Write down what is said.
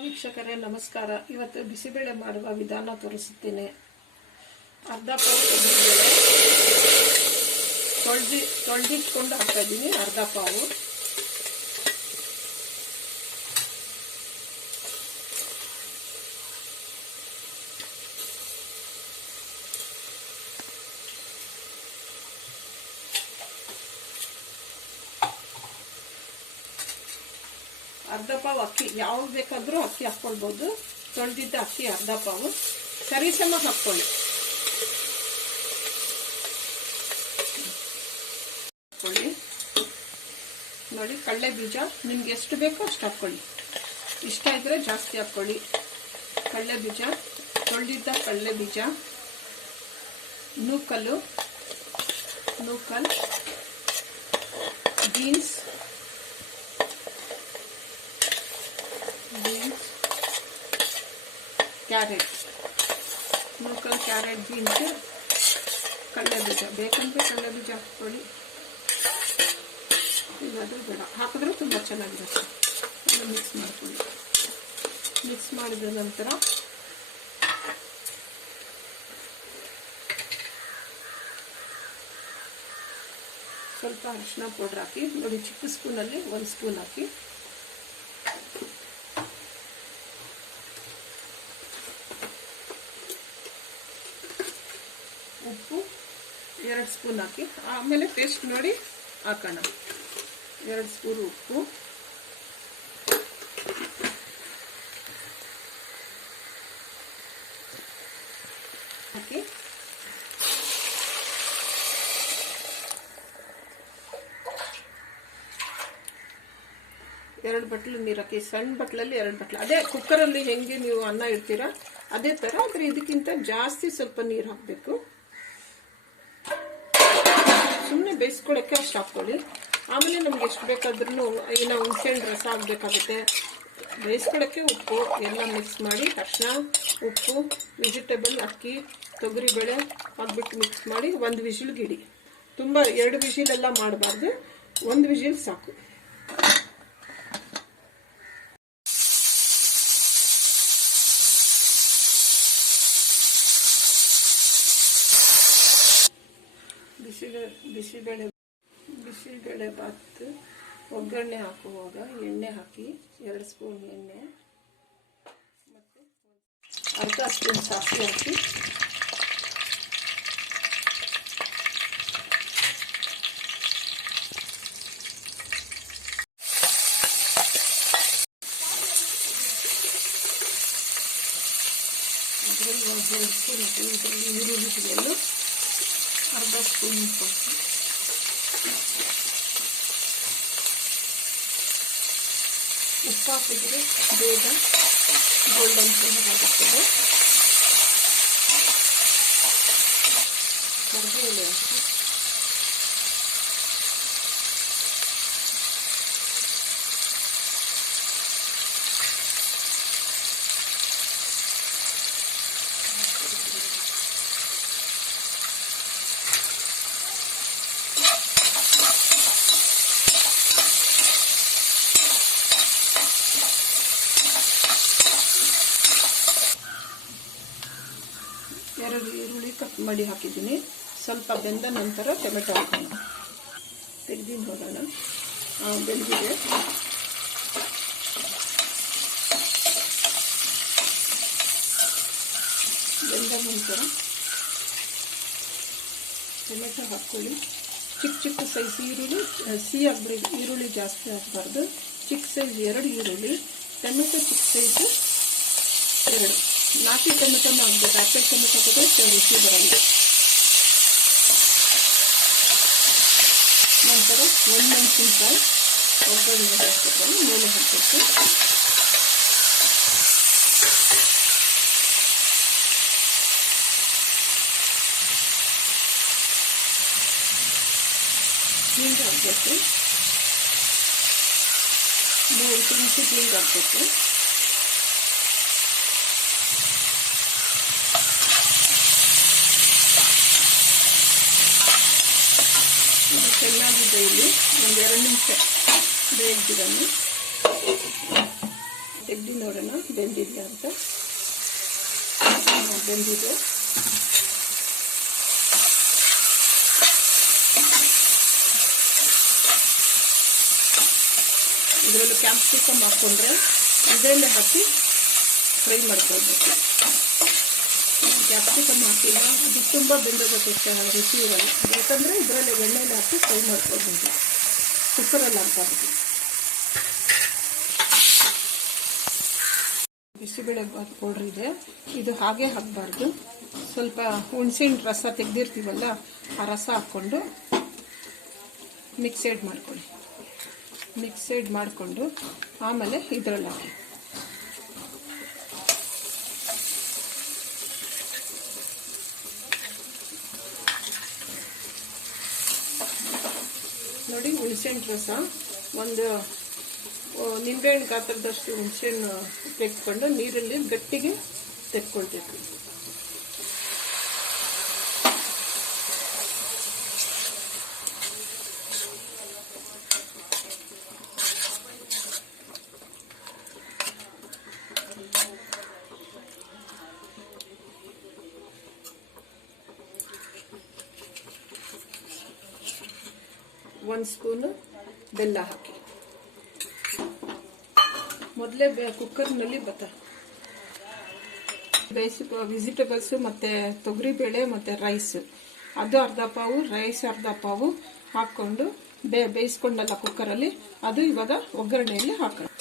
ವೀಕ್ಷಕರೇ ನಮಸ್ಕಾರ. ಇವತ್ತು ಬಿಸಿಬೇಳೆ ಮಾಡುವ ವಿಧಾನ ತೋರಿಸುತ್ತೇನೆ. ಅರ್ಧ ಪಾವು ತೊಗರಿಬೇಳೆ ತೊಳೆದಿಟ್ಕೊಂಡು ಹಾಕ್ತಾ ಇದ್ದೀನಿ. ಅರ್ಧ ಪಾವು ಅರ್ಧ ಪಾವು ಅಕ್ಕಿ, ಯಾವ್ದು ಬೇಕಾದರೂ ಅಕ್ಕಿ ಹಾಕ್ಕೊಳ್ಬೋದು. ತೊಳೆದಿದ್ದ ಅಕ್ಕಿ ಅರ್ಧ ಪಾವು ಸರಿಸಮ ಹಾಕ್ಕೊಳ್ಳಿ. ನೋಡಿ, ಕಡಲೆ ಬೀಜ ನಿಮ್ಗೆ ಎಷ್ಟು ಬೇಕೋ ಅಷ್ಟು ಹಾಕ್ಕೊಳ್ಳಿ. ಇಷ್ಟ ಇದ್ರೆ ಜಾಸ್ತಿ ಹಾಕ್ಕೊಳ್ಳಿ. ಕಡಲೆ ಬೀಜ, ತೊಳೆದಿದ್ದ ಕಡಲೆ ಬೀಜ, ನೂಕಲ್, ಬೀನ್ಸ್, ಕ್ಯಾರೆಟ್, ನೂಕಲ್, ಕ್ಯಾರೆಟ್, ಬೀನ್ಸ್, ಕಡಲೆ ಬೀಜ. ಬೇಕಂದ್ರೆ ಕಡಲೆ ಬೀಜ ಹಾಕ್ಕೊಳ್ಳಿ, ಇಲ್ಲಾದರೂ ಬೇಡ. ಹಾಕಿದ್ರೆ ತುಂಬ ಚೆನ್ನಾಗಿರುತ್ತೆ. ಎಲ್ಲ ಮಿಕ್ಸ್ ಮಾಡ್ಕೊಳ್ಳಿ. ಮಿಕ್ಸ್ ಮಾಡಿದ ನಂತರ ಸ್ವಲ್ಪ ಅರಿಶಿನ ಪೌಡ್ರ್ ಹಾಕಿ. ನೋಡಿ, ಚಿಕ್ಕ ಸ್ಪೂನಲ್ಲಿ 1 ಸ್ಪೂನ್ ಹಾಕಿ. ಉಪ್ಪು 2 ಸ್ಪೂನ್ ಹಾಕಿ. ಆಮೇಲೆ ಟೇಸ್ಟ್ ನೋಡಿ ಹಾಕೋಣ. 2 ಸ್ಪೂನ್ ಉಪ್ಪು ಹಾಕಿ. ಎರಡು ಬಟ್ಲು ನೀರು ಹಾಕಿ. ಸಣ್ಣ ಬಟ್ಲಲ್ಲಿ 2 ಬಟ್ಲು. ಅದೇ ಕುಕ್ಕರಲ್ಲಿ ಹೆಂಗೆ ನೀವು ಅನ್ನ ಇಡ್ತೀರಾ ಅದೇ ಥರ, ಆದರೆ ಇದಕ್ಕಿಂತ ಜಾಸ್ತಿ ಸ್ವಲ್ಪ ನೀರು ಹಾಕಬೇಕು. ಸುಮ್ಮನೆ ಬೇಯಿಸ್ಕೊಳ್ಳೋಕ್ಕೆ ಅಷ್ಟು ಹಾಕ್ಕೊಳ್ಳಿ. ಆಮೇಲೆ ನಮ್ಗೆ ಎಷ್ಟು ಬೇಕಾದ್ರೂ ಏನೋ ಹುಣಸೆಹಣ್ಣು ರಸ ಆಗಬೇಕಾಗುತ್ತೆ. ಬೇಯಿಸ್ಕೊಳ್ಳೋಕ್ಕೆ ಉಪ್ಪು ಎಲ್ಲ ಮಿಕ್ಸ್ ಮಾಡಿ, ಅರಿಶಿನ, ಉಪ್ಪು, ವೆಜಿಟೇಬಲ್, ಅಕ್ಕಿ, ತೊಗರಿಬೇಳೆ ಹಾಕ್ಬಿಟ್ಟು ಮಿಕ್ಸ್ ಮಾಡಿ 1 ವಿಜಿಲ್ಗೆ ಇಡಿ. ತುಂಬ 2 ವಿಜಿಲೆಲ್ಲ ಮಾಡಬಾರ್ದು, 1 ವಿಜಿಲ್ ಸಾಕು. ಬಿಸಿಬೇಳೆ ಬಾತ್ ಒಗ್ಗರಣೆ ಹಾಕುವಾಗ ಎಣ್ಣೆ ಹಾಕಿ. 2 ಸ್ಪೂನ್ ಎಣ್ಣೆ ಮತ್ತು ಅರ್ಧ ಸ್ಪೂನ್ ಸಾಸಿವೆ ಹಾಕಿ. ಅದರಲ್ಲಿ 1 ಸ್ಪೂನ್ ಹಾಕಿ. ಇದರಲ್ಲಿ ಈರುಳ್ಳಿ ಅರ್ಧ ಸ್ಪೂನ್ ಉಪ್ಪು ಹಾಕಿ. ಉಪ್ಪು ಹಾಕಿದ್ರೆ ಬೇಗ ಗೋಲ್ಡನ್ ಕಲರ್ ಆಗುತ್ತದೆ. ಕರಿಬೇವು ಹಾಕಿ. ಎರಡು ಈರುಳ್ಳಿ ಕಟ್ ಮಾಡಿ ಹಾಕಿದ್ದೀನಿ. ಸ್ವಲ್ಪ ಬೆಂದ ನಂತರ ಟೊಮೆಟೊ ಹಾಕೋಣ. ತೆಗೆದು ಹೋಗೋಣ. ಬೆಂದಿದೆ. ಬೆಂದ ನಂತರ ಟೊಮೆಟೊ ಹಾಕ್ಕೊಳ್ಳಿ. ಚಿಕ್ಕ ಸೈಜ್ ಈರುಳ್ಳಿ, ಸಿಹಿ ಆಗಬೇಕು. ಈರುಳ್ಳಿ ಜಾಸ್ತಿ ಹಾಕಬಾರ್ದು. ಚಿಕ್ಕ ಸೈಜ್ 2 ಈರುಳ್ಳಿ, ಟೊಮೆಟೊ ಚಿಕ್ಕ ಸೈಜು 2. 4 ಟೊಮೆಟೊನ ಹಾಕ್ಬೇಕು. ಆ್ಯಪಲ್ ಟೊಮೆಟೊ ಹಾಕಿದ್ರೆ ರುಚಿ ಬರಲ್ಲ. ನಂತರ 1 ಮೆಣಸಿನ್ಕಾಯಿ ಒಗ್ಗರಣೆ ಹಾಕ್ಬೇಕು. ಮೇಲೆ ಹಾಕಬೇಕು. ಹಿಂಗೆ ಹಾಕಬೇಕು. 3 ಚಮಚ ಹಿಂಗೆ ಹಾಕಬೇಕು. ಚೆನ್ನಾಗಿ ಬೇಯಲಿ. 1-2 ನಿಮಿಷ ಬೇಯಿಸಿದನ್ನು ತೆಗ್ದು ನೋಡೋಣ ಬೆಂದಿದೆ ಅಂತ. ಬೆಂದಿದೆ. ಇದರಲ್ಲೂ ಕ್ಯಾಪ್ಸಿಕಮ್ ಹಾಕ್ಕೊಂಡ್ರೆ ಅದರಲ್ಲೇ ಹಾಕಿ ಫ್ರೈ ಮಾಡ್ಕೊಳ್ಬೇಕು. ಕ್ಯಾಪ್ಸಿಕಮ್ ಹಾಕಿಲ್ಲ, ಅದು ತುಂಬ ಬೆಂದೋಗುತ್ತೆ, ರುಚಿ ಇರಲ್ಲ. ಯಾಕಂದರೆ ಇದರಲ್ಲಿ ಎಣ್ಣೆಲಿ ಹಾಕಿ ಫ್ರೈ ಮಾಡ್ಕೊಳ್ಬೋದು, ಕುಕ್ಕರಲ್ಲಿ ಹಾಕಬಾರ್ದು. ಬಿಸಿಬೇಳೆಬಾತ್ ಪೌಡ್ರ್ ಇದೆ, ಇದು ಹಾಗೆ ಹಾಕಬಾರ್ದು. ಸ್ವಲ್ಪ ಹುಣಸೆಹಣ್ಣು ರಸ ತೆಗೆದಿರ್ತೀವಲ್ಲ, ಆ ರಸ ಹಾಕ್ಕೊಂಡು ಮಿಕ್ಸೆಡ್ ಮಾಡ್ಕೊಳ್ಳಿ. ಮಿಕ್ಸೆಡ್ ಮಾಡಿಕೊಂಡು ಆಮೇಲೆ ಇದರಲ್ಲಿ ಹಾಕಿ. ನೋಡಿ, ಹುಣಸೆಹಣ್ಣು ರಸ ಒಂದು ನಿಂಬೆಹಣ್ಣು ಗಾತ್ರದಷ್ಟು ಹುಣಸೆಹಣ್ಣು ತೆಗೆದುಕೊಂಡು ನೀರಲ್ಲಿ ಗಟ್ಟಿಗೆ ತೆಕ್ಕೊಳ್ಬೇಕು. ಒಂದು ಸ್ಪೂನು ಬೆಲ್ಲ ಹಾಕಿ. ಮೊದಲೇ ಕುಕ್ಕರ್ನಲ್ಲಿ ವೆಜಿಟೇಬಲ್ಸು ಮತ್ತು ತೊಗರಿಬೇಳೆ ಮತ್ತು ರೈಸ್, ಅದು ಅರ್ಧ ಪಾವು, ರೈಸ್ ಅರ್ಧ ಪಾವು ಹಾಕ್ಕೊಂಡು ಬೇಯಿಸ್ಕೊಂಡಲ್ಲ ಕುಕ್ಕರಲ್ಲಿ, ಅದು ಇವಾಗ ಒಗ್ಗರಣೆಯಲ್ಲಿ ಹಾಕೋಣ.